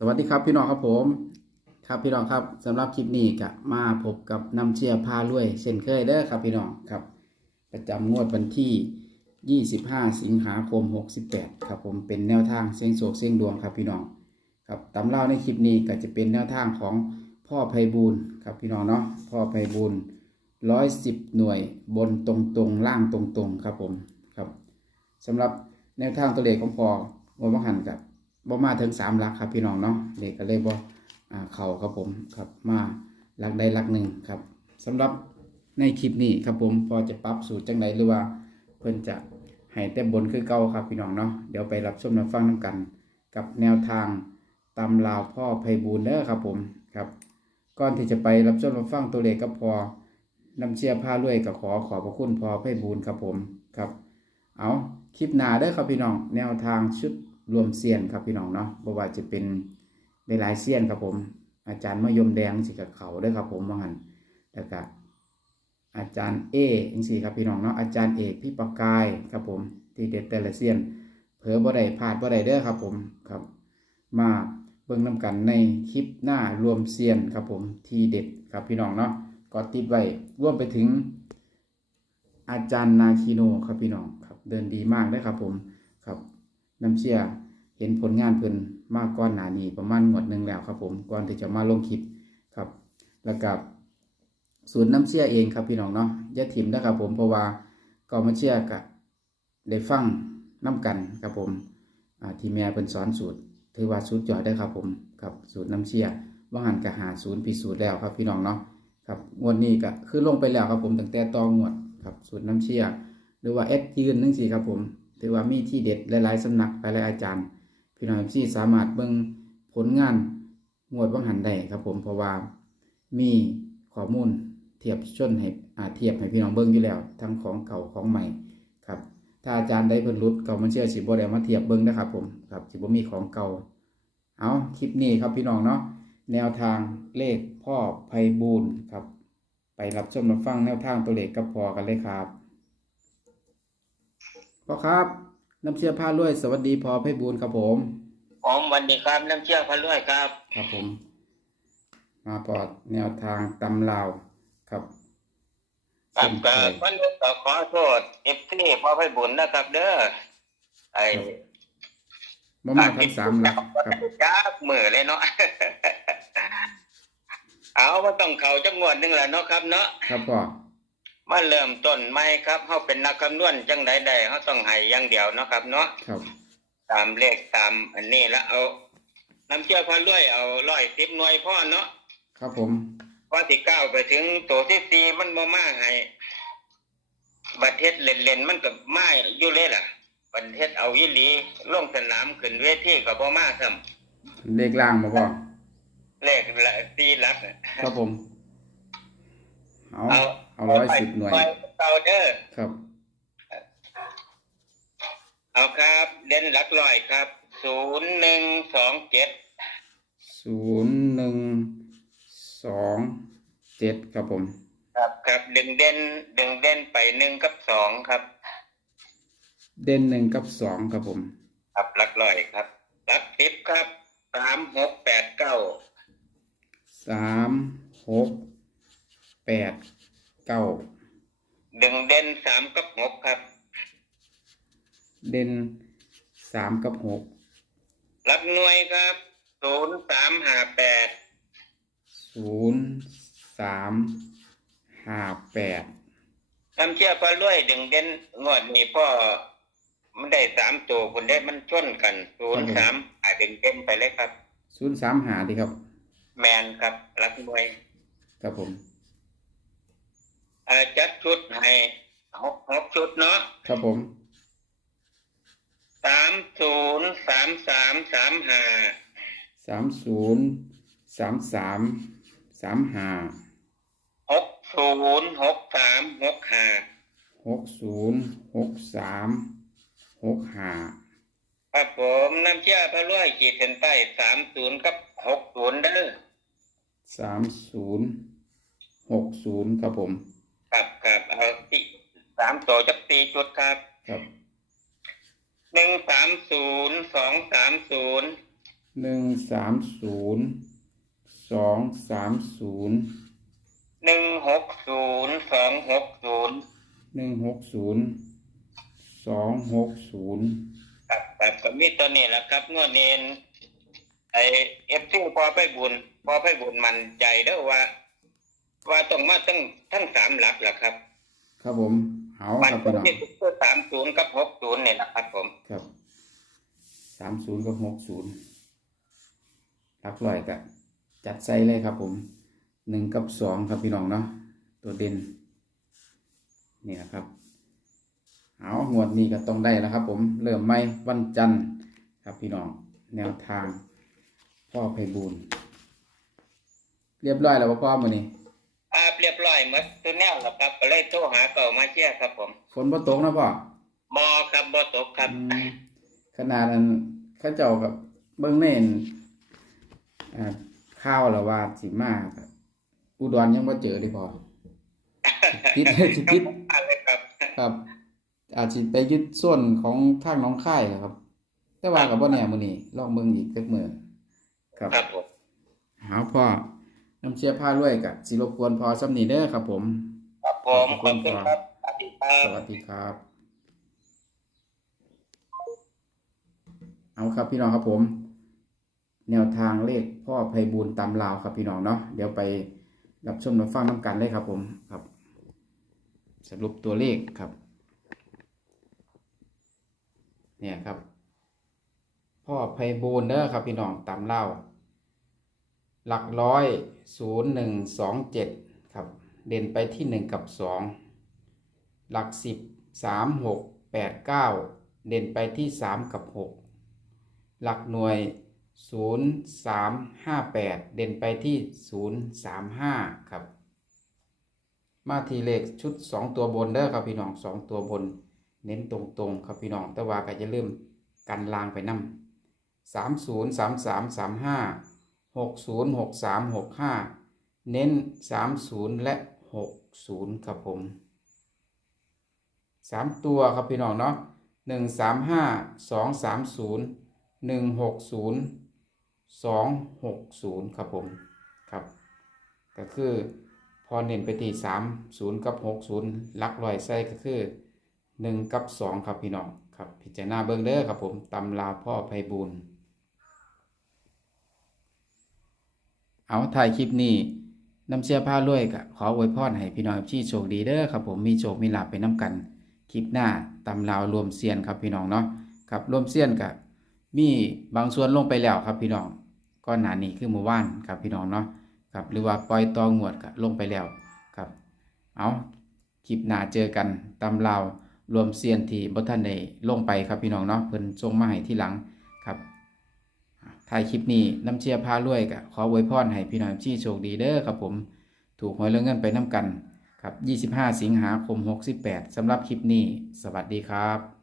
สวัสดีครับพี่น้องครับผม ครับพี่น้องครับสำหรับคลิปนี้ก็มาพบกับน้ำเชียร์พารวยเช่นเคยเด้อครับพี่น้องครับ ประจำงวดวันที่ 25 สิงหาคม 68 ครับผมเป็นแนวทางเสียงโศกเสียงดวงครับพี่น้องครับตำเล่าในคลิปนี้ก็จะเป็นแนวทางของพ่อไพบูลครับพี่น้องเนาะพ่อไพบูลร้อยสิบหน่วยบนตรงตรงล่างตรงตรงครับผมครับสำหรับแนวทางตัวเลขของพอวันมหันกับ บ่มาถึงสามหลักครับพี่น้องเนาะเลขก็เลยบ่เข่าครับผมครับมาหลักใดหลักหนึ่งครับสำหรับในคลิปนี้ครับผมพอจะปรับสูตรจังไดหรือว่า เพิ่นจะให้แต่บนคือเก่าครับพี่น้องเนาะเดี๋ยวไปรับชมรับฟังน้กัน กับแนวทางตำลาวพ่อไพบูลย์เด้อครับผมครับก่อนที่จะไปรับชมรับฟังตัวเลขก็พอนำเชียร์ผ้ารวยก็ขอขอบพระคุณพอไพบูลย์ครับผมครับ เอาคลิปหนาเด้อครับพี่น้องแนวทางชุด รวมเซียนครับพี่น้องเนาะบ่ว่าจะเป็นหลายเซียนครับผม อาจารย์มยมแดงสิกับเขาด้อครับผมว่างั้นแล้วก็อาจารย์เอจังซี่ครับพี่น้องเนาะอาจารย์เอกพี่ประกายครับผม ที่เด็ดแต่ละเซียนเผลอบ่ได้พลาดบ่ได้เด้อครับผมครับ มาเบิ่งนํกันในคลิปหน้ารวมเซียนครับผมทีเด็ดครับพี่น้องเนาะก็ติดไว้รวมไปถึง อาจารย์นาคิโนครับพี่น้องครับ เดินดีมากเลยครับผมครับน้ำเชื่อ เห็นผลงานเพิ่นมากก้อนหนานี้ประมาณหมดหนึ่งแล้วครับผมก่อนที่จะมาลงคลิปครับแล้วกับศูนย์น้ำเชื่อเองครับพี่น้องเนาะย่าถิ่มนะครับผมเพราะว่าก็มาเชื่อกับได้ฟังน้ำกันครับผมที่แม่เป็นสอนสูตร ถือว่าสุดยอดได้ครับผมครับสูตรน้ำเชื่อว่าหันกับหาศูนย์พิสูจน์แล้วครับพี่น้องเนาะครับงวดนี้ก็คือลงไปแล้วครับผมตั้งแต่ตองวดครับสูตรน้ำเชื่อหรือว่าเอสยืนนั่งสิครับผม ถือว่ามีที่เด็ดหลายๆสำนักหลายๆอาจารย์ พี่น้องที่สามารถเบิ่งผลงานงวดว่างหันได้ครับผมเพราะว่ามีข้อมูลเทียบชนให้อาเทียบให้พี่น้องเบิ่งอยู่แล้ว ทั้งของเก่าของใหม่ครับ ถ้าอาจารย์ได้เพิ่นรุดเก่ามันเชื่อสิบ่ได้มาเทียบเบิ่งนะครับผมครับสิบ่มีของเก่าเอาคลิปนี้ครับพี่น้องเนาะแนวทางเลขพ่อไพบูลย์ครับ ไปรับชมรับฟังแนวทางตัวเลขกับพอกันเลยครับพ่อครับ น้ำเชื่อผ้ารวยสวัสดีพอไพบูลย์ครับผมผมวันนี้ครับน้ำเชื่อพระรวยครับ ครับผม มาปอดแนวทางตำลาวครับครับเช่นเคก็ยพระรวยก็ขอโทษเอฟซีพอไปบุญนะครับ เด้อไอ้บ่มาทั้งสามหลักครับจักมือเลยเนาะเอาว่าต้องเขาจังงวดหนึงแหละเนาะครับเนาะครับพ่อ มาเริ่มต้นใหม่ครับเฮาเป็นนักคำนวณจังใดใดเฮาต้องให้อย่างเดียวเนาะครับ เนาะครับตามเลขตามอันนี้แล้วเอาน้ำเชื่อพระรวยเอาร้อยสิบหน่วยพ่อเนาะครับผมพอที่เก้าไปถึงตัวที่สี่มันบ่มาให้บัดเทศเล่นๆมันก็มาอยู่เลยล่ะบัดเทศเอาอีหลีลงสนามขึ้นเวทีก็บ่มาซ้ำเลขล่างมาพ่อเลขละตีหลักน่ะครับผม เอาเอาเอาร้อยสิบหน่วยไปเก่าเด้อครับ เอาครับเด่นหลักร้อยครับศูนย์หนึ่งสองเจ็ดศูนย์หนึ่งสองเจ็ดครับผม ครับครับดึงเด่นดึงเด่นไปหนึ่งกับสองครับ เด่นหนึ่งกับสองครับผม ครับหลักร้อยครับหลักสิบครับสามหกแปดเก้าสามหก แปดเก้าดึงเด่นสามกับหกครับ เด่นสามกับหกรับหน่วยครับศูนย์สามห้าแปดศูนย์สามห้าแปดทำเชื่อพอรวยดึงเด่นงวดนี้พ่อมันได้สามตัวคุณได้มันชนกันศูนย์สามอ่าดึงเด่นไปเลยครับศูนย์สามหาดีครับ แมนครับรับหน่วย ครับผมอ่า จัดชุดให้หกหกชุดเนาะครับผมสามศูนย์สามสามสามห้าสามศูนย์สามสามสามห้าหกศูนย์หกสามหกห้าหกศูนย์หกสามหกห้าครับผมน้ำเชื่อพระรวยขีดเส้นใต้สามศูนย์กับหกศูนย์เด้อสามศูนย์หกศูนย์ครับผม ครับครับเอาที่สามตัวจักตีจุดครับครับหนึ่งสามศูนย์สองสามศูนย์หนึ่งสามศูนย์สองสามศูนย์หนึ่งหกศูนย์สองหกศูนย์หนึ่งหกศูนย์สองหกศูนย์ครับครับก็มีตัวนี้แหละครับงวดนี้ไอเอฟซีพอไปบุญพอไปบุญมันใจเด้อว่า ว่าต้องมาตั้งทั้งสามหลักแหละครับ ครับผมเอาคมันรับก็พี่น้องมีตัวสามศูนย์กับหกศูนย์เนี่ยนะครับผม ครับ สามศูนย์กับหกศูนย์หลักร้อยกะจัดใส่เลยครับผมหนึ่งกับสองครับพี่น้องเนาะ ตัวเด่นนี่นะครับ เอาหมวดนี้ก็ต้องได้แล้วครับ ผม เริ่มไม่วันจันทร์ครับพี่น้อง แนวทาง พ่อไพบูลย์เรียบร้อยแล้วบ่พ่อมือนี้อา เรียบร้อยหมดตัวแนวแล้วครับก็เลยโทรหาเก่ามาเชียร์ครับ ผมฝนบ่ตกนะพ่อ บอครับบอตกครับอืมขนาดนั้นเข้าเจ้ากับเบิ้งเน่นอ่าข้าวแล้วว่าสิมาครับอุดรยังบ่เจอเลยพ่อติดสิติดอะไรครับครับ อาจสิไปยึดส่วนของทางหน้องค่ายครับ แต่ว่ากับบ่แน่มื้อนี้ลองเบิ่งอีกจักมื้อครับครับผม หาพ่อ น้ำเชียร์ผ้ารวยกับสิรบกวนพอสำนีเด้อครับ ผมครับผมขอบคุณครับสวัสดีครัสบวัสดีครับ เอาครับพี่น้องครับผม แนวทางเลขพ่อไพบูลย์ตำลาวครับพี่น้องเนาะเดี๋ยวไปรับชมรับฟังน้ำกันเลยครับ ผมครับ สรุปตัวเลขครับ เนี่ยครับ พ่อไพบูลย์เด้อครับพี่น้องตำลาว หลักร้อยศูนย์หนึ่งสองเจ็ดครับ เด่นไปที่หนึ่งกับสองหลักสิบสามหกแปดเก้าเด่นไปที่สามกับหกหลักหน่วยศูนย์สามห้าแปดเด่นไปที่ศูนย์สามห้าครับ มาทีเลขชุดสองตัวบนเด้อครับพี่น้องสองตัวบน เน้นตรงๆครับพี่น้องแต่ว่าก็จะเริ่มกันลางไปนำสามศูนย์สามสามสามห้า หกศูนย์หกสามหกห้าเน้นสามศูนย์และหกศูนย์ครับผมสามตัวครับพี่น้องเนาะหนึ่งสามห้าสองสามศูนย์หนึ่งหกศูนย์สองหกศูนย์ครับผมครับ ก็คือพอเน้นไปที่สามศูนย์กับหกศูนย์ลักลอยไส้ก็คือหนึ่งกับสองครับพี่น้องครับพิจารณาเบิ้งเด้อครับผมตำราพ่อไพบูลย์ เอาถ่ายคลิปนี้นำเชียร์ผ้ารวยกะขออวยพรให้พี่น้องที่โชคดีเด้อครับผมมีโชคมีลาภไปน้ำกัน คลิปหน้าตำราวรวมเซียนครับพี่น้องเนาะครับรวมเซียนกะมีบางส่วนลงไปแล้วครับพี่น้องก้อนหนานี้คือหมู่บ้านครับพี่น้องเนาะครับหรือว่าปล่อยตองวดกะลงไปแล้วครับเอาคลิปหน้าเจอกันตำราวรวมเซียนที่บ่ทันได้ลงไปครับพี่น้องเนาะเพิ่นส่งมาให้ที่หลังครับ ถ่ายคลิปนี้น้ำเชียร์พารวยกะขออวยพรให้พี่น้องที่โชคดีเด้อครับผม ถูกหวยเรื่องเงินไปน้ำกัน ครับ 25 สิงหาคม 68สำหรับคลิปนี้ สวัสดีครับ